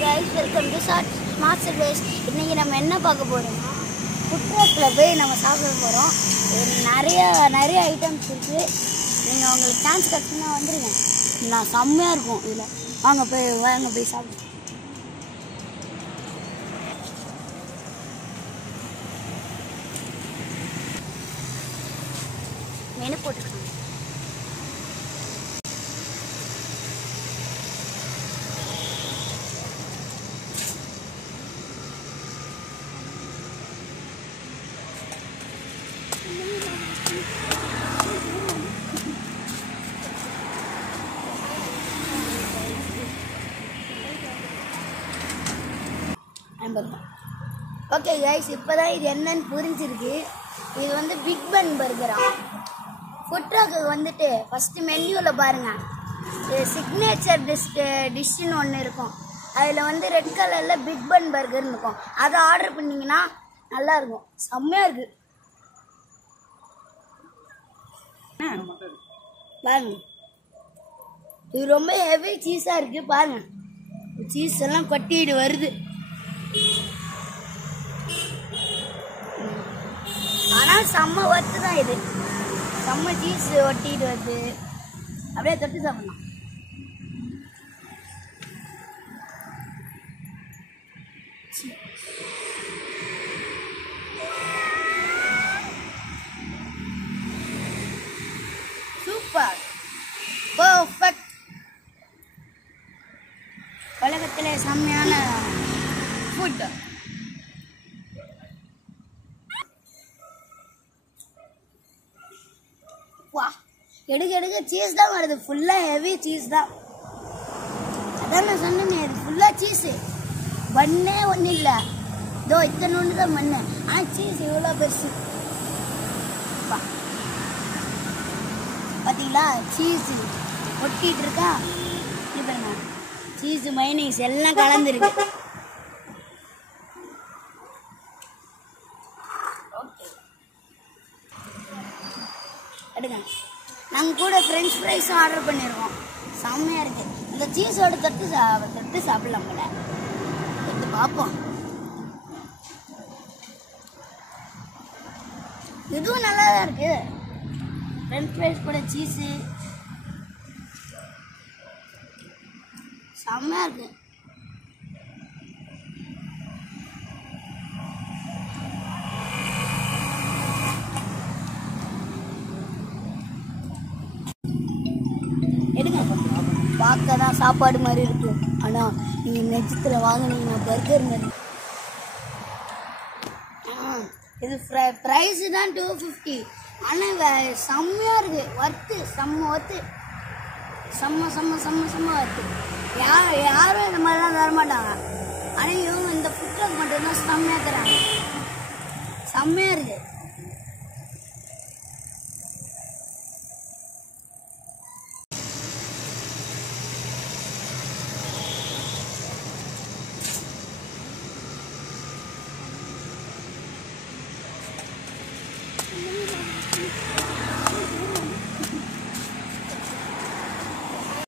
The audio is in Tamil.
guys, welcome to Smart Service. இன்னைக்கு நம்ம என்ன பார்க்க போறோம்னா ஃபுட் ட்ரக்ல போய் நம்ம சாப்பிட போறோம். நிறைய ஐட்டம்ஸ் இருக்கு. நீங்க உங்களுக்கு சான்ஸ் கிடைச்சுனா வந்துருங்க. நான் செம்மையா இருக்கும் இதுல. வாங்க போய் சாப்பிடுங்க. மெனு போட்டுருக்காங்க. ஓகே கைஸ், இப்போதான் இது என்னன்னு புரிஞ்சிருக்கு. இது வந்து பிக் பன் பர்கரா. ஃபுட் ட்ரக்கு வந்துட்டு ஃபஸ்ட்டு மென்யூவில் பாருங்கள், சிக்னேச்சர் டிஷ்ஷுன்னு ஒன்று இருக்கும். அதில் வந்து ரெட் கலரில் பிக் பன் பர்கர்னு இருக்கும். அதை ஆர்டர் பண்ணிங்கன்னா நல்லாயிருக்கும், செம்மையாக இருக்குது. பாருங்க, இது ரொம்ப ஹெவி சீஸாக இருக்குது. பாருங்கள், சீஸ் எல்லாம் கொட்டிட்டு வருது. ஆனால் செம்ம ஒர்த்து தான் இது. செம்ம சீஸ் ஒட்டிட்டு வருது. அப்படியே தொட்டு சாப்பிடலாம். Super, perfect. உலகத்திலே செம்மையான ஃபுட். வா, எடுக்க சீஸ் தான் வருது. ஃபுல்லாக ஹெவி சீஸ் தான். அதான் நான் சொன்னேன், இது ஃபுல்லாக சீஸு. பண்ணே ஒன்றும் இல்லை, இதோ இத்தனை ஒன்று தான் பண்ணு. ஆனால் சீஸ் இவ்வளோ பெருசு. பார்த்தீங்களா, சீஸு ஒட்டிகிட்டு இருக்கா. இப்போ சீஸு மைனஸ் எல்லாம் கலந்துருக்கு. எடுங்க, நாங்கள் கூட ஃப்ரெஞ்ச் ஃப்ரைஸும் ஆர்டர் பண்ணியிருக்கோம். செம்மையாக இருக்குது. இந்த சீஸோட தொட்டு சாப்பிடலாம் கூட. எடுத்து பார்ப்போம். இதுவும் நல்லா தான் இருக்குது. ஃப்ரெஞ்ச் ஃப்ரைஸ் கூட சீஸு செம்மையாக இருக்குது. எடுங்க, பார்க்க தான் சாப்பாடு மாதிரி இருக்கும். ஆனால் நீங்கள் நெஜத்தில் வாங்கினீங்கன்னா பர்கர் மாதிரி. இது ப்ரைஸு தான் 250. ஆனால் செம்மையாக இருக்குது. ஒர்த்து, செம்ம ஒர்த்து. செம்ம ஒர்த்து. யாரும் இந்த மாதிரிலாம் தரமாட்டாங்க. ஆனால் இவங்க இந்த ஃபுட் ட்ரக் மட்டும்தான் செம்மையாக தராங்க. செம்மையாக இருக்குது.